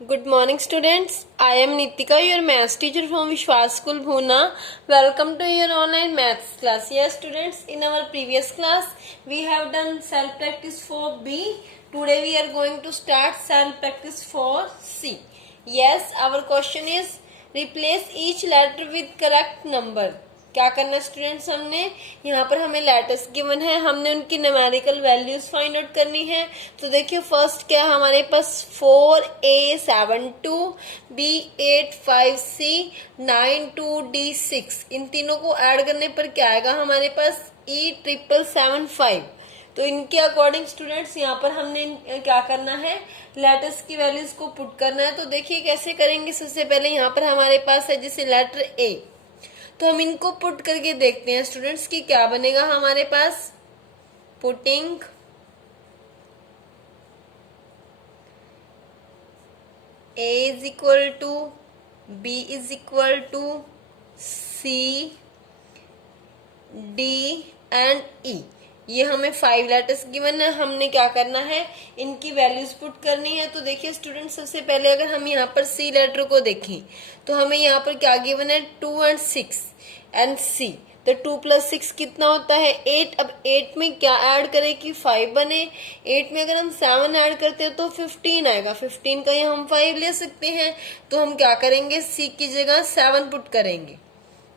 Good morning, students. I am Nitika, your maths teacher from Vishwas School, Bhuna. Welcome to your online maths class. Yes, students, in our previous class, we have done self practice for B. Today, we are going to start self practice for C. Yes, our question is replace each letter with correct number. क्या करना students, हमने यहाँ पर हमें letters given है, हमने उनकी numerical values find out करनी है। तो देखिए फर्स्ट क्या हमारे पास 4A72 B85C 92D6, इन तीनों को ऐड करने पर क्या आएगा हमारे पास E775। तो इनके अकॉर्डिंग स्टूडेंट्स यहाँ पर हमने क्या करना है, लेटर्स की वैल्यूज को पुट करना है। तो देखिए कैसे करेंगे। सबसे पहले यहाँ पर हमारे पास है जैसे लेटर ए, तो हम इनको पुट करके देखते हैं स्टूडेंट्स की क्या बनेगा हमारे पास। Putting A is equal to B is equal to C D and E, ये हमें 5 लेटर्स गिवन है। हमने क्या करना है, इनकी वैल्यूज पुट करनी है। तो देखिए स्टूडेंट सबसे पहले अगर हम यहाँ पर C लेटर को देखें तो हमें यहाँ पर क्या गिवन है 2 और 6 एंड C। तो 2 + 6 कितना होता है 8। अब 8 में क्या ऐड करें कि 5 बने। 8 में अगर हम 7 ऐड करते हैं तो 15 आएगा। 15 का यहाँ हम 5 ले सकते हैं। तो हम क्या करेंगे, C की जगह 7 पुट करेंगे।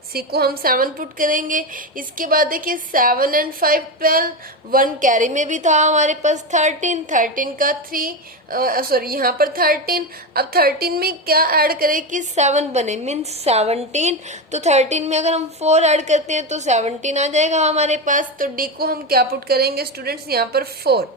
C को हम 7 पुट करेंगे। इसके बाद देखिए 7 और 5 12, 1 कैरी में भी था हमारे पास 13, 13 का 3 सॉरी यहाँ पर 13। अब 13 में क्या ऐड करें कि 7 बने, मीन्स 17। तो 13 में अगर हम 4 ऐड करते हैं तो 17 आ जाएगा हमारे पास। तो D को हम क्या पुट करेंगे स्टूडेंट्स, यहाँ पर 4।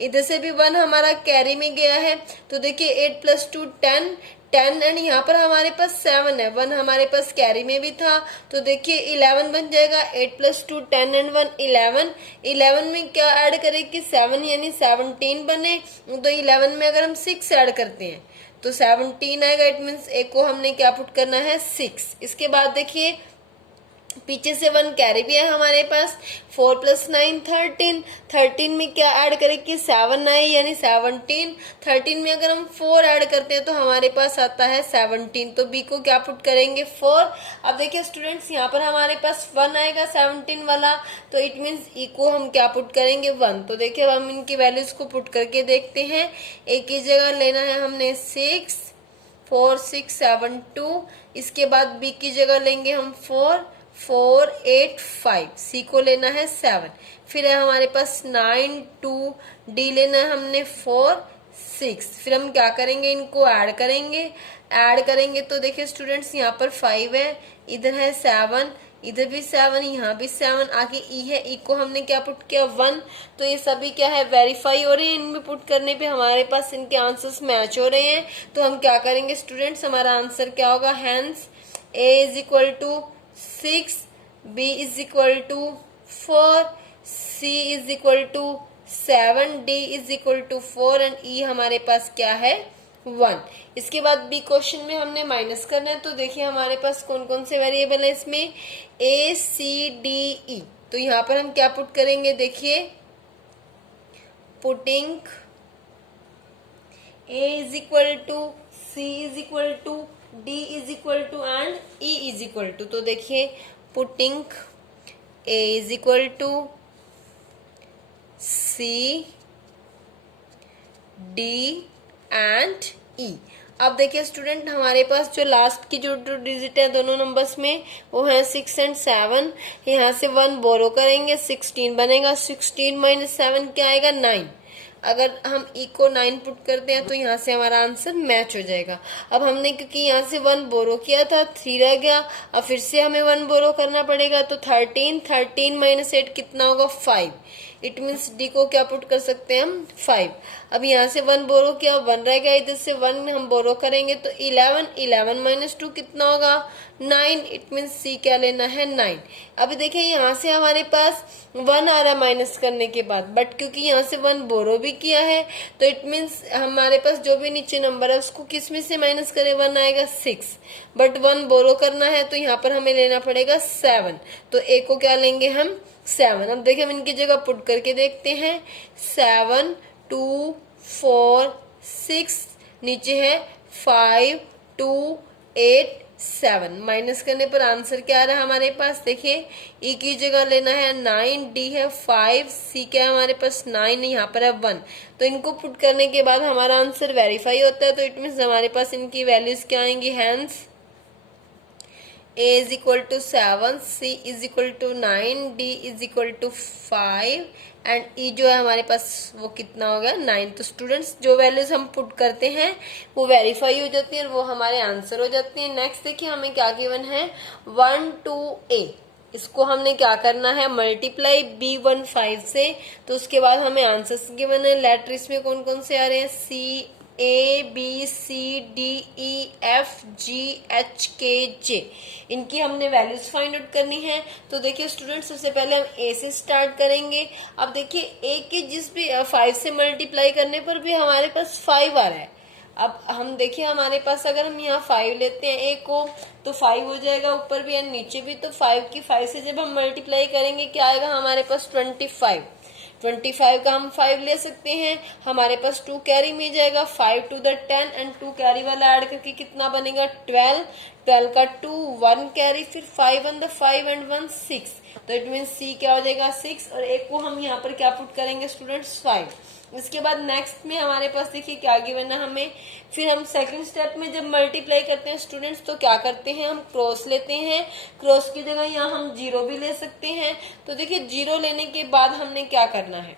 इधर से भी 1 हमारा कैरी में गया है। तो देखिए 8 + 2 10 10 एंड यहाँ पर हमारे पास 7 है, 1 हमारे पास कैरी में भी था। तो देखिए 11 बन जाएगा। 8 + 2 10 एंड 1 11। 11 में क्या ऐड करें कि 7 यानी 17 बने। तो 11 में अगर हम 6 ऐड करते हैं तो 17 आएगा। इट मीन्स ए को हमने क्या पुट करना है 6। इसके बाद देखिए पीछे से 1 कैरी भी है हमारे पास। 4 + 9 13। 13 में क्या ऐड करें कि 7 आए यानी 17। 13 में अगर हम 4 ऐड करते हैं तो हमारे पास आता है 17। तो बी को क्या पुट करेंगे 4। अब देखिए स्टूडेंट्स यहाँ पर हमारे पास 1 आएगा 17 वाला। तो इट मीन्स ई को हम क्या पुट करेंगे 1। तो देखिए अब हम इनकी वैल्यूज को पुट करके देखते हैं। ए की जगह लेना है हमने 6 4 6 7 2। इसके बाद बी की जगह लेंगे हम 4 4 8 5। सी को लेना है 7। फिर है हमारे पास 9 2। डी लेना है हमने 4 6। फिर हम क्या करेंगे, इनको ऐड करेंगे। तो देखिए स्टूडेंट्स यहाँ पर 5 है, इधर है 7, इधर भी 7, यहाँ भी 7, आगे ई है। ई को हमने क्या पुट किया 1। तो ये सभी क्या है वेरीफाई हो रहे हैं। इनमें पुट करने पे हमारे पास इनके आंसर्स मैच हो रहे हैं। तो हम क्या करेंगे स्टूडेंट्स, हमारा आंसर क्या होगा, hence A is equal to 6, B is equal to 4, C is equal to 7, D is equal to 4 and E हमारे पास क्या है 1। इसके बाद बी क्वेश्चन में हमने माइनस करना है। तो देखिए हमारे पास कौन कौन से वेरिएबल है इसमें, A C D E। तो यहाँ पर हम क्या पुट करेंगे, देखिए putting A is equal to C is equal to D is equal to and E is equal to. तो देखिए putting A is equal to C D and E। अब देखिए स्टूडेंट हमारे पास जो लास्ट की जो डिजिट है दोनों नंबर्स में वो है 6 एंड 7। यहाँ से 1 बोरो करेंगे 16 बनेगा। 16 - 7 क्या आएगा 9। अगर हम ई को 9 पुट करते हैं तो यहाँ से हमारा आंसर मैच हो जाएगा। अब हमने क्योंकि यहाँ से 1 बोरो किया था 3 रह गया, अब फिर से हमें 1 बोरो करना पड़ेगा। तो 13 - 8 कितना होगा 5। इट मीन्स डी को क्या पुट कर सकते हैं हम 5। अब यहाँ से 1 बोरो किया 1 रह गया, इधर से 1 हम बोरो करेंगे तो 11 - 2 कितना होगा 9। इट मीन्स सी क्या लेना है 9। अभी देखिए यहाँ से हमारे पास 1 आ रहा माइनस करने के बाद, बट क्योंकि यहाँ से 1 बोरो भी किया है तो इट मीन्स हमारे पास जो भी नीचे नंबर है उसको किस में से माइनस करें 1 आएगा 6। बट 1 बोरो करना है तो यहाँ पर हमें लेना पड़ेगा 7। तो ए को क्या लेंगे हम 7। अब देखिए हम इनकी जगह पुट करके देखते हैं। 7 2 4 6 नीचे है 5 2 8 7। माइनस करने पर आंसर क्या आ रहा है हमारे पास, देखिए ई की जगह लेना है 9, डी है 5, सी क्या है हमारे पास 9, यहाँ पर है 1। तो इनको पुट करने के बाद हमारा आंसर वेरीफाई होता है, तो इट मीन्स हमारे पास इनकी वैल्यूज क्या आएंगी, hence A is equal to 7, C is equal to 9, D is equal to 5 and E जो है हमारे पास वो कितना हो गया 9। तो स्टूडेंट्स जो वैल्यूज हम पुट करते हैं वो वेरीफाई हो जाती है और वो हमारे आंसर हो जाती है। नेक्स्ट देखिए हमें क्या गिवन है 1 2 A, इसको हमने क्या करना है मल्टीप्लाई B15 से, तो उसके बाद हमें आंसर्स गिवन है। लेटर इसमें कौन कौन से आ रहे हैं, C A B C D E F G H K J, इनकी हमने वैल्यूज फाइंड आउट करनी है। तो देखिए स्टूडेंट्स सबसे पहले हम A से स्टार्ट करेंगे। अब देखिए A के जिस भी 5 से मल्टीप्लाई करने पर भी हमारे पास 5 आ रहा है। अब हम देखिए हमारे पास अगर हम यहाँ 5 लेते हैं A को तो 5 हो जाएगा, ऊपर भी एंड नीचे भी। तो 5 की 5 से जब हम मल्टीप्लाई करेंगे क्या आएगा हमारे पास 25 का हम 5 ले सकते हैं, हमारे पास 2 कैरी में जाएगा, 5 to the 10 एंड 2 कैरी वाला ऐड करके कितना बनेगा 12 का 2 1 कैरी, फिर 5 on the 5 एंड 1 6। तो इट मीन C क्या हो जाएगा 6 और एक को हम यहाँ पर क्या पुट करेंगे स्टूडेंट्स 5। इसके बाद नेक्स्ट में हमारे पास देखिए क्या गिवन है हमें। फिर हम सेकंड स्टेप में जब मल्टीप्लाई करते हैं स्टूडेंट्स तो क्या करते हैं हम क्रॉस लेते हैं, क्रॉस की जगह यहाँ हम 0 भी ले सकते हैं। तो देखिए 0 लेने के बाद हमने क्या करना है,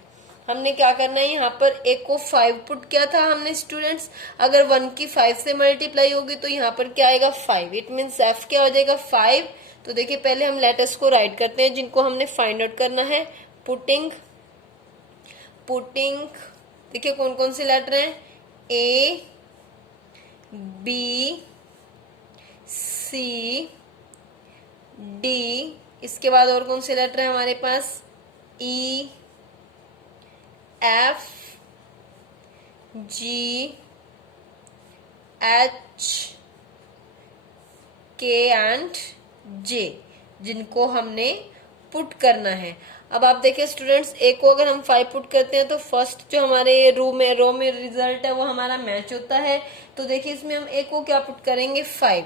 यहाँ पर एक को 5 पुट किया था हमने स्टूडेंट्स, अगर 1 की 5 से मल्टीप्लाई होगी तो यहाँ पर क्या आएगा 5, इट मीन्स F क्या हो जाएगा 5। तो देखिए पहले हम लेटर्स को राइट करते हैं जिनको हमने फाइंड आउट करना है। पुटिंग देखिए कौन कौन से लेटर हैं, A B C D, इसके बाद और कौन से लेटर हैं हमारे पास E F G H K and J, जिनको हमने पुट करना है। अब आप देखिए स्टूडेंट्स ए को अगर हम 5 पुट करते हैं तो फर्स्ट जो हमारे रो में रिजल्ट है वो हमारा मैच होता है। तो देखिए इसमें हम ए को क्या पुट करेंगे 5,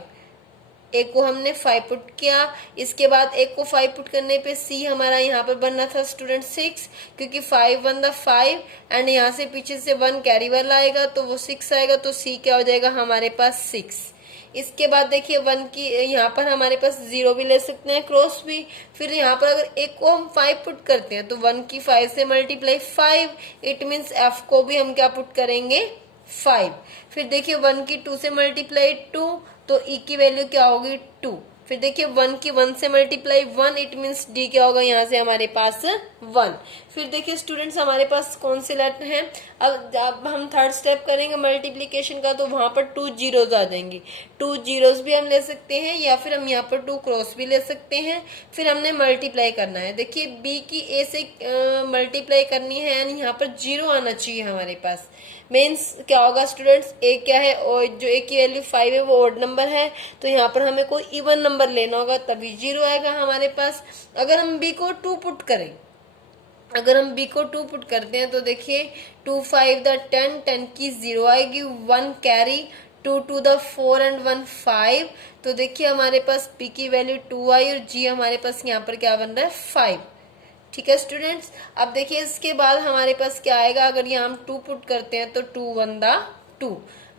ए को हमने 5 पुट किया। इसके बाद ए को 5 पुट करने पे सी हमारा यहाँ पर बनना था स्टूडेंट 6, क्योंकि 5 1 the 5 एंड यहाँ से पीछे से 1 कैरी वाला आएगा तो वो 6 आएगा, तो सी क्या हो जाएगा हमारे पास 6। इसके बाद देखिए 1 की यहाँ पर हमारे पास 0 भी ले सकते हैं, क्रॉस भी। फिर यहाँ पर अगर एक को हम 5 पुट करते हैं तो 1 की 5 से मल्टीप्लाई 5, इट मीन्स F को भी हम क्या पुट करेंगे 5। फिर देखिए 1 की 2 से मल्टीप्लाई 2, तो E की वैल्यू क्या होगी 2। फिर देखिए 1 की 1 से मल्टीप्लाई 1, इट मीन्स D क्या होगा यहाँ से हमारे पास 1। फिर देखिए स्टूडेंट्स हमारे पास कौन से लेटर हैं। अब हम थर्ड स्टेप करेंगे मल्टीप्लिकेशन का, तो वहां पर 2 जीरोज आ जाएंगे। 2 जीरोज भी हम ले सकते हैं या फिर हम यहाँ पर 2 क्रॉस भी ले सकते हैं। फिर हमने मल्टीप्लाई करना है, देखिए B की A से मल्टीप्लाई करनी है यानी यहाँ पर 0 आना चाहिए हमारे पास। मीन्स क्या होगा स्टूडेंट्स, ए क्या है और जो ए की वैल्यू 5 है वो ऑड नंबर है, तो यहाँ पर हमें कोई इवन नंबर लेना होगा तभी 0 आएगा हमारे पास। अगर हम B को 2 पुट करें, अगर हम B को 2 पुट करते हैं तो देखिए 2 5 the 10, 10 की 0 आएगी, 1 कैरी, 2 2 the 4 एंड 1 5। तो देखिए हमारे पास P की वैल्यू 2 आई और G हमारे पास यहाँ पर क्या बन रहा है 5। ठीक है स्टूडेंट्स, अब देखिए इसके बाद हमारे पास क्या आएगा, अगर यहाँ हम 2 पुट करते हैं तो 2 1 the 2।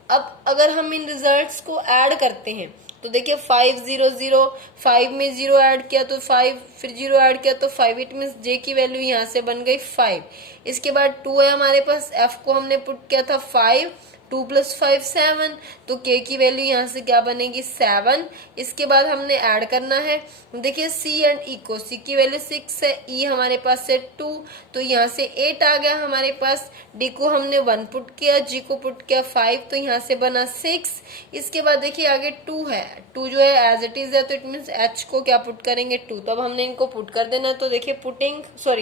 अब अगर हम इन रिजल्ट्स को ऐड करते हैं तो देखिए 5 0 0, 5 में 0 ऐड किया तो 5, फिर 0 ऐड किया तो 5, इट मीन्स J की वैल्यू यहाँ से बन गई 5। इसके बाद 2 है हमारे पास, F को हमने पुट किया था 5, 2 + 5 7, तो K की वैल्यू यहाँ से क्या बनेगी 7। इसके बाद हमने ऐड करना है, देखिए C एंड E को, C की वैल्यू 6 है, E हमारे पास से 2, तो यहाँ से 8 आ गया हमारे पास। D को हमने 1 पुट किया, G को पुट किया 5, तो यहाँ से बना 6। इसके बाद देखिए आगे 2 है, 2 जो है एज इट इज है, तो इट मीन्स H को क्या पुट करेंगे 2, तो अब हमने इनको पुट कर देना। तो देखिए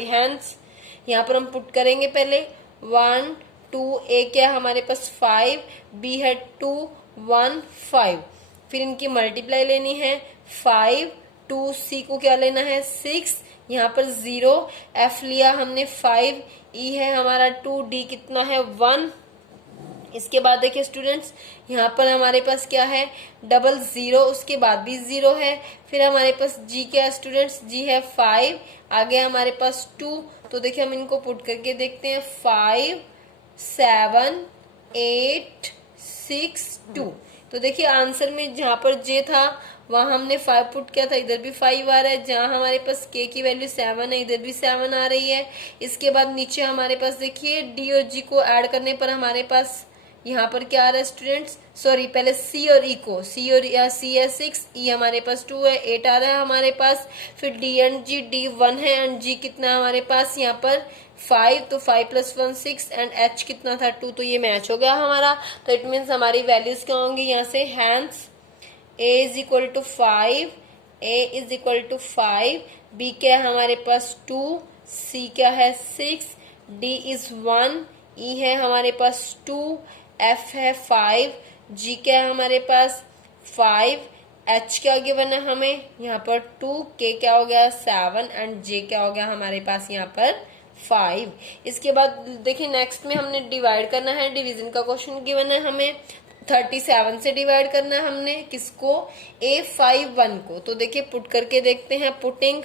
हैंड्स यहाँ पर हम पुट करेंगे पहले 1 2, A क्या है हमारे पास 5, B है 2 1 5, फिर इनकी मल्टीप्लाई लेनी है 5 2, C को क्या लेना है 6, यहाँ पर 0, F लिया हमने 5, E है हमारा 2, D कितना है 1, इसके बाद देखिए स्टूडेंट्स, यहाँ पर हमारे पास क्या है, डबल जीरो, उसके बाद भी जीरो है। फिर हमारे पास जी क्या है स्टूडेंट्स, जी है 5, आगे हमारे पास 2। तो देखिए हम इनको पुट करके देखते हैं, 5 7 8 6 2। तो देखिए आंसर में जहां पर जे था वहां हमने 5 पुट किया था, इधर भी 5 आ रहा है। जहां हमारे पास के की वैल्यू 7 है, इधर भी 7 आ रही है। इसके बाद नीचे हमारे पास देखिए डी और जी को ऐड करने पर हमारे पास यहाँ पर क्या आ रहा है स्टूडेंट्स, सॉरी पहले सी और ई को, सी और सी है 6, ई हमारे पास 2 है, 8 आ रहा है हमारे पास। फिर डी एंड जी, डी 1 है एंड जी कितना है हमारे पास यहाँ पर 5, तो 5 + 1 6 एंड एच कितना था 2, तो ये मैच हो गया हमारा। तो इट मीन्स हमारी वैल्यूज क्या होंगी यहाँ से, hence a is equal to 5, a is equal to 5, b क्या है हमारे पास 2, c क्या है 6, d इज 1, e है हमारे पास 2, f है 5, g क्या है हमारे पास 5, h क्या गिवन है हमें यहाँ पर 2, k क्या हो गया 7 एंड j क्या हो गया हमारे पास यहाँ पर 5। इसके बाद देखिए नेक्स्ट में हमने डिवाइड करना है, डिवीजन का क्वेश्चन गिवन है हमें, 37 से डिवाइड करना है हमने किसको, A51 को। तो देखिए पुट करके देखते हैं, पुटिंग।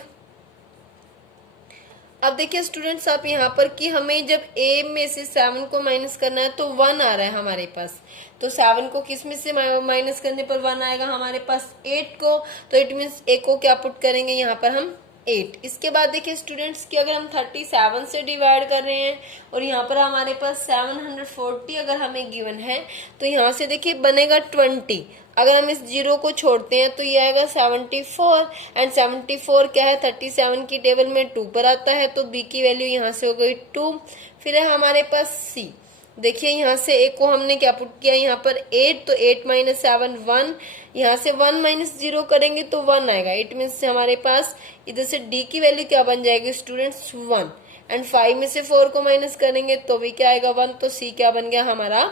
अब देखिए स्टूडेंट्स आप यहाँ पर कि हमें जब A में से 7 को माइनस करना है तो 1 आ रहा है हमारे पास। तो 7 को किस में से माइनस करने पर 1 आएगा हमारे पास 8 को। तो इट मीन्स A को क्या पुट करेंगे यहाँ पर हम 8। इसके बाद देखिए स्टूडेंट्स कि अगर हम 37 से डिवाइड कर रहे हैं और यहाँ पर हमारे पास 740 अगर हमें गिवन है, तो यहाँ से देखिए बनेगा 20। अगर हम इस जीरो को छोड़ते हैं तो ये आएगा 74 एंड 74 क्या है 37 की टेबल में 2 पर आता है, तो b की वैल्यू यहाँ से हो गई 2। फिर है हमारे पास c, देखिए यहाँ से a को हमने क्या पुट किया यहाँ पर 8, तो 8 - 7 1, यहाँ से 1 - 0 करेंगे तो 1 आएगा। इट मीन्स हमारे पास इधर से d की वैल्यू क्या बन जाएगी स्टूडेंट्स 1 एंड 5 में से 4 को माइनस करेंगे तो भी क्या आएगा 1, तो c क्या बन गया हमारा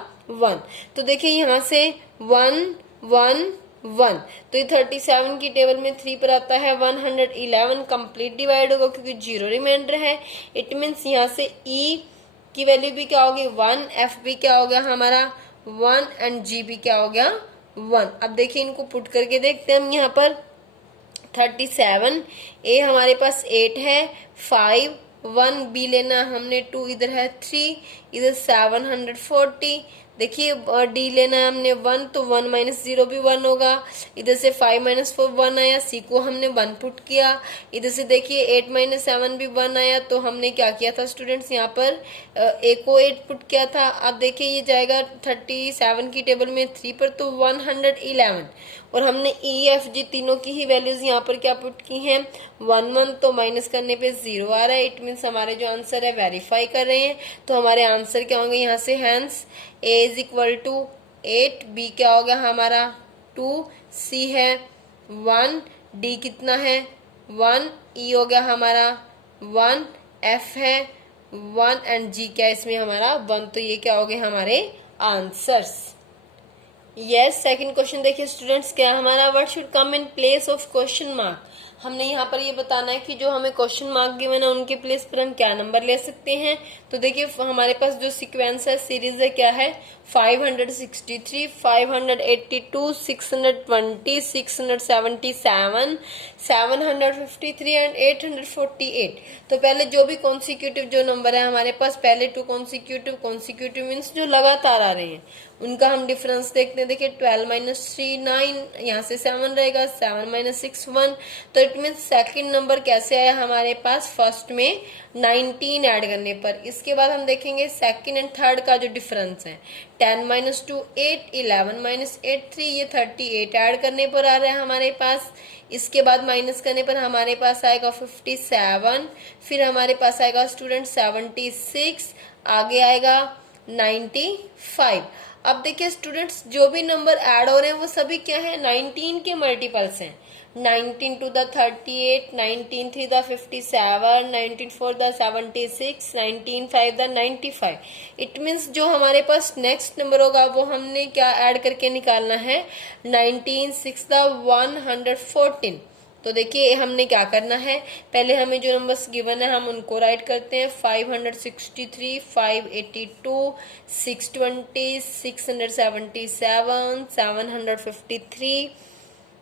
1। तो देखिए यहाँ से 1 1 1, तो ये 37 की टेबल में 3 पर आता है, 111 कंप्लीट डिवाइड होगा क्योंकि 0 रिमाइंडर है। इट मीन्स यहाँ से e की वैल्यू भी क्या होगी 1, एफ भी क्या हो गया हमारा 1 एंड जी भी क्या हो गया 1। अब देखिए इनको पुट करके देखते हैं हम यहाँ पर 37, ए हमारे पास 8 है, 5 1 बी लेना हमने 2, इधर है 3, इधर 740। देखिए डी लेना है हमने 1, तो 1 - 0 भी 1 होगा। इधर से 5 - 4 1 आया, सी को हमने 1 पुट किया। इधर से देखिए 8 - 7 भी 1 आया, तो हमने क्या किया था स्टूडेंट्स यहाँ पर ए को 8 पुट किया था। अब देखिए ये जाएगा 37 की टेबल में 3 पर, तो 111 और हमने ई एफ जी तीनों की ही वैल्यूज यहाँ पर क्या पुट की हैं 1 1, तो माइनस करने पे 0 आ रहा है। इट मीन्स हमारे जो आंसर है वेरीफाई कर रहे हैं, तो हमारे आंसर क्या होंगे यहाँ से, hence a is equal to 8, b क्या हो गया हमारा 2, c है 1, d कितना है 1, e हो गया हमारा 1, f है 1 एंड g क्या इसमें हमारा 1। तो ये क्या हो गए हमारे आंसर्स। यस, सेकंड क्वेश्चन देखिए स्टूडेंट्स क्या है हमारा, what should come in place of question mark. हमने यहाँ पर ये बताना है कि जो हमें क्वेश्चन मार्क गिवन है उनके प्लेस पर हम क्या नंबर ले सकते हैं। तो देखिए हमारे पास जो सीक्वेंस है सीरीज है क्या है 563, 582, 620, 677, 753 एंड 848। तो पहले जो भी कॉन्सिक्यूटिव जो नंबर है हमारे पास, पहले 2 कॉन्सिक्यूटिव मीन्स जो लगातार आ रहे हैं उनका हम डिफरेंस देखते हैं। देखिए 12 - 3 9, यहाँ से 7 रहेगा, 7 - 6 1। तो इट मीन्स सेकंड नंबर कैसे आया हमारे पास, फर्स्ट में 19 ऐड करने पर। इसके बाद हम देखेंगे सेकंड एंड थर्ड का जो डिफरेंस है, 10 - 2 8, 11 - 8 3, ये 38 ऐड करने पर आ रहा है हमारे पास। इसके बाद माइनस करने पर हमारे पास आएगा 57, फिर हमारे पास आएगा स्टूडेंट 76, आगे आएगा 95। अब देखिए स्टूडेंट्स जो भी नंबर ऐड हो रहे हैं वो सभी क्या है 19 के मल्टीपल्स हैं। 19 2 the 38, 19 3 the 57, 19 4 the 76, 19 5 the 95। It means जो हमारे पास नेक्स्ट नंबर होगा वो हमने क्या ऐड करके निकालना है 19 6 द 114। तो देखिए हमने क्या करना है, पहले हमें जो नंबर्स गिवन है हम उनको राइट करते हैं। 563, 582, 620, 677, 753,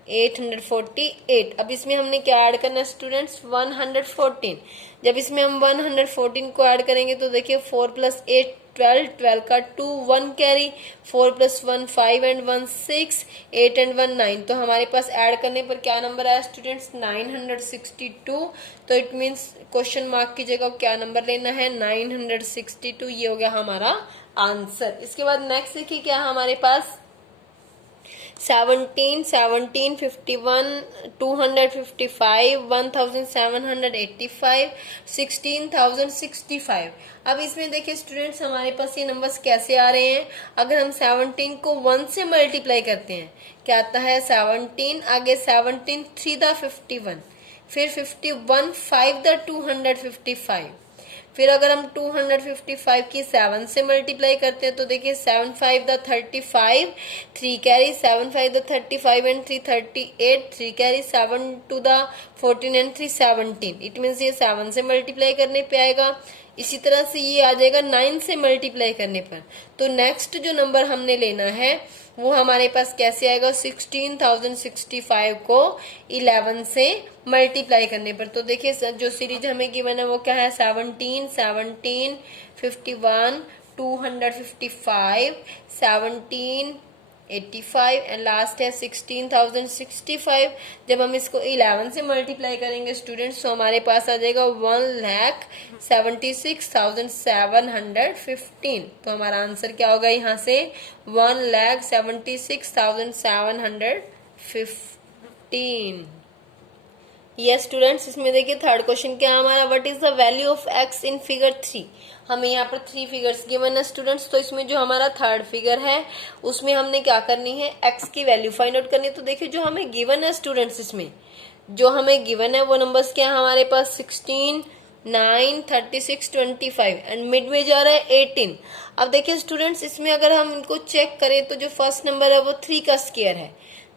848। अब इसमें हमने क्या ऐड करना है स्टूडेंट्स, 114। जब इसमें हम 114 को ऐड करेंगे तो देखिए 4 + 8 12, 12 का 2, 1 कैरी, 4 + 1 5 एंड 1 6, 8 एंड 1 9। तो हमारे पास ऐड करने पर क्या नंबर आया स्टूडेंट्स, 962। तो इट मीन्स क्वेश्चन मार्क की जगह क्या नंबर लेना है, 962। ये हो गया हमारा आंसर। इसके बाद नेक्स्ट देखिए क्या हमारे पास, 17, 17, 51, 255, 1785, 16,065। अब इसमें देखिए स्टूडेंट्स हमारे पास ये नंबर्स कैसे आ रहे हैं, अगर हम 17 को 1 से मल्टीप्लाई करते हैं क्या आता है, 17 आगे 17 3 दा 51, फिर 51 5 दा 255, फिर अगर हम 255 की 7 से मल्टीप्लाई करते हैं तो देखिए 7 5 दा 35, 3 कैरी, 7 5 दा 35 एंड 3 38, 3 कैरी, 7 2 दा 14 एंड 3 17। इट मीन्स ये 7 से मल्टीप्लाई करने पे आएगा। इसी तरह से ये आ जाएगा 9 से मल्टीप्लाई करने पर। तो नेक्स्ट जो नंबर हमने लेना है वो हमारे पास कैसे आएगा, 16,065 को 11 से मल्टीप्लाई करने पर। तो देखिए जो सीरीज हमें गिवन है वो क्या है, 17, 17, 51, 255, 17, 85 एंड लास्ट है 16,065। जब हम इसको 11 से मल्टीप्लाई करेंगे स्टूडेंट्स तो हमारे पास आ जाएगा 1,76,715। तो हमारा आंसर क्या होगा यहाँ से, 1,76,715। यस स्टूडेंट्स, इसमें देखिए थर्ड क्वेश्चन क्या है हमारा, what is the value of x in figure 3। हमें यहाँ पर 3 फिगर्स गिवन है स्टूडेंट्स। तो इसमें जो हमारा थर्ड फिगर है उसमें हमने क्या करनी है, एक्स की वैल्यू फाइंड आउट करनी है। तो देखिए जो हमें गिवन है स्टूडेंट्स, इसमें जो हमें गिवन है वो नंबर्स क्या है हमारे पास, 16, 9, 36, 25 एंड मिड में जा रहा है 18। अब देखिए स्टूडेंट्स इसमें अगर हम इनको चेक करें तो जो फर्स्ट नंबर है वो 3 का स्क्वायर है,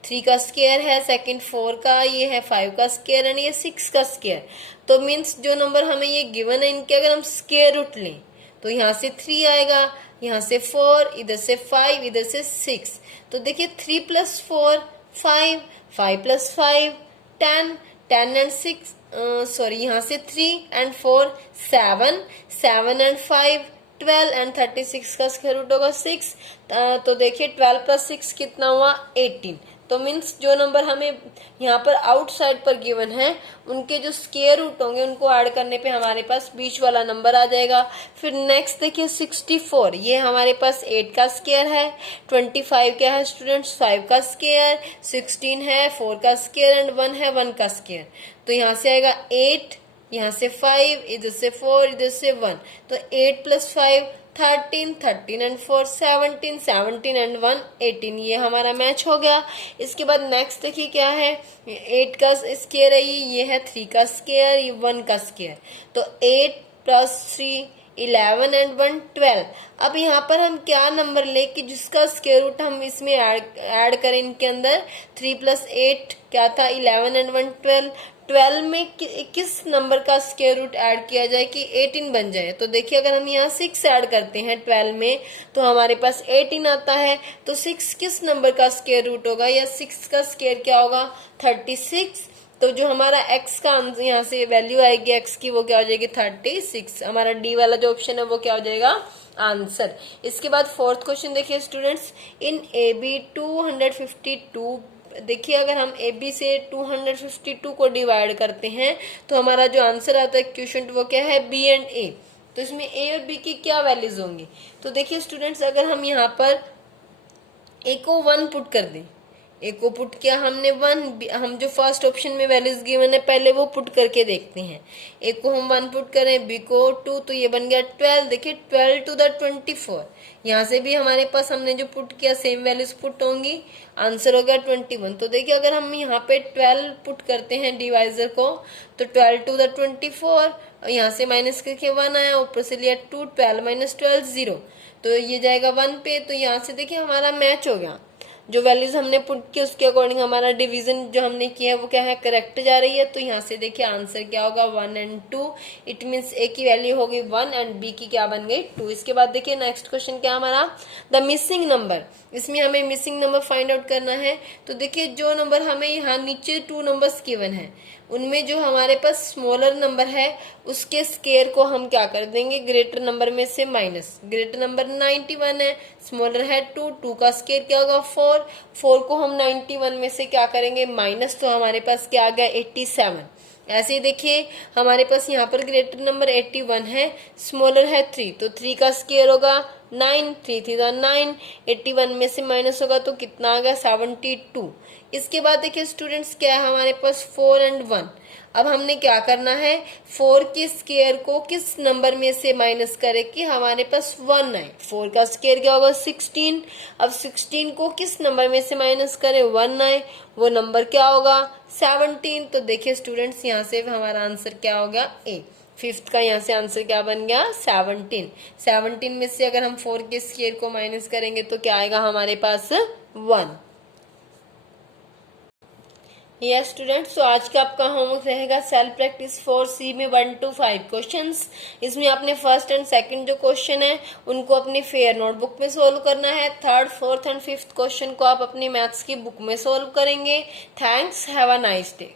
3 का स्क्वायर है, सेकंड 4 का, ये है 5 का स्क्वायर एंड ये 6 का स्क्वायर। तो मीन्स जो नंबर हमें ये गिवन है इनके अगर हम स्क्वायर रूट लें तो यहाँ से 3 आएगा, यहाँ से 4, इधर से 5, इधर से 6। तो देखिए 3 + 4 5, 5 + 5 10, 10 एंड 6 यहाँ से 3 एंड 4 7, 7 एंड 5 12 एंड 36 का स्क्वायर रूट होगा 6। तो देखिए 12 + 6 कितना हुआ, 18। तो मीन्स जो नंबर हमें यहाँ पर आउटसाइड पर गिवन है उनके जो स्क्वायर रूट होंगे उनको ऐड करने पे हमारे पास बीच वाला नंबर आ जाएगा। फिर नेक्स्ट देखिए 64, ये हमारे पास 8 का स्क्वायर है, 25 क्या है स्टूडेंट्स, 5 का स्क्वायर, 16 है 4 का स्क्वायर एंड 1 है 1 का स्क्वायर। तो यहाँ से आएगा 8, यहाँ से 5, इधर से 4, इधर से 1। तो 8 + 5 13, 13 एंड 4 17, 17 एंड 1 18। ये हमारा मैच हो गया। इसके बाद नेक्स्ट देखिए क्या है, 8 का स्क्वायर है, ये है 3 का स्क्वायर, ये 1 का स्क्वायर। तो 8 + 3 11 एंड 1 12। अब यहाँ पर हम क्या नंबर ले कि जिसका स्क्वायर रूट हम इसमें ऐड करें इनके अंदर, 3 + 8 क्या था, 11 एंड 1 12। 12 में किस नंबर का स्क्वायर रूट ऐड किया जाए कि 18 बन जाए। तो देखिए अगर हम यहाँ 6 ऐड करते हैं 12 में तो हमारे पास 18 आता है। तो 6 किस नंबर का स्क्वायर रूट होगा, या 6 का स्क्वायर क्या होगा, 36। तो जो हमारा x का यहाँ से वैल्यू आएगी x की वो क्या हो जाएगी, 36। हमारा डी वाला जो ऑप्शन है वो क्या हो जाएगा, आंसर। इसके बाद फोर्थ क्वेश्चन देखिए स्टूडेंट्स, इन AB 252। देखिए अगर हम AB से 252 को डिवाइड करते हैं तो हमारा जो आंसर आता है क्वेश्चन वो क्या है, B एंड A। तो इसमें A और B की क्या वैल्यूज होंगी। तो देखिए स्टूडेंट्स अगर हम यहाँ पर A को 1 पुट कर दें, ए को पुट किया हमने 1, हम जो फर्स्ट ऑप्शन में वैल्यूज गिवन है पहले वो पुट करके देखते हैं। ए को हम 1 पुट करें, बी को 2, तो ये बन गया 12। देखिए 12 to the 24। यहाँ से भी हमारे पास हमने जो पुट किया सेम वैल्यूज पुट होंगी, आंसर हो गया 21। तो देखिए अगर हम यहाँ पे 12 पुट करते हैं डिवाइजर को तो 12 to the 24, यहाँ से माइनस करके 1 आया, ऊपर से लिया 2, 12 - 12 0। तो ये जाएगा 1 पे। तो यहाँ से देखिए हमारा मैच हो गया। जो वैल्यूज हमने पुट की उसके अकॉर्डिंग हमारा डिवीजन जो हमने किया है वो क्या है, करेक्ट जा रही है। तो यहाँ से देखिए आंसर क्या होगा 1 and 2, इट मीन्स ए की वैल्यू होगी 1 एंड बी की क्या बन गई 2। इसके बाद देखिए नेक्स्ट क्वेश्चन क्या हमारा, द मिसिंग नंबर, इसमें हमें मिसिंग नंबर फाइंड आउट करना है। तो देखिए जो नंबर हमें यहाँ नीचे 2 नंबर्स गिवन है उनमें जो हमारे पास स्मॉलर नंबर है उसके स्केयर को हम क्या कर देंगे, ग्रेटर नंबर में से माइनस। ग्रेटर नंबर 91 है, स्मॉलर है 2, 2 का स्केयर क्या होगा 4, 4 को हम 91 में से क्या करेंगे माइनस, तो हमारे पास क्या आ गया 87। ऐसे ही देखिए हमारे पास यहाँ पर ग्रेटर नंबर 81 है, स्मॉलर है 3, तो 3 का स्केयर होगा 9, 3 3 9, 81 में से माइनस होगा तो कितना आ गया 72। इसके बाद देखिए स्टूडेंट्स क्या है हमारे पास 4 and 1। अब हमने क्या करना है, 4 के स्केयर को किस नंबर में से माइनस करें कि हमारे पास 1 आए। 4 का स्केयर क्या होगा 16, अब 16 को किस नंबर में से माइनस करें 1 आए, वो नंबर क्या होगा 17। तो देखिए स्टूडेंट्स यहाँ से हमारा आंसर क्या होगा ए, फिफ्थ का यहाँ से आंसर क्या बन गया 17। 17 में से अगर हम 4 के स्केयर को माइनस करेंगे तो क्या आएगा हमारे पास 1। यस स्टूडेंट्स, तो आज का आपका होमवर्क रहेगा सेल्फ प्रैक्टिस 4C में 1 to 5 क्वेश्चंस। इसमें आपने फर्स्ट एंड सेकंड जो क्वेश्चन है उनको अपनी फेयर नोटबुक में सोल्व करना है। Third, fourth and fifth question को आप अपनी मैथ्स की बुक में सोल्व करेंगे। Thanks, have a nice day.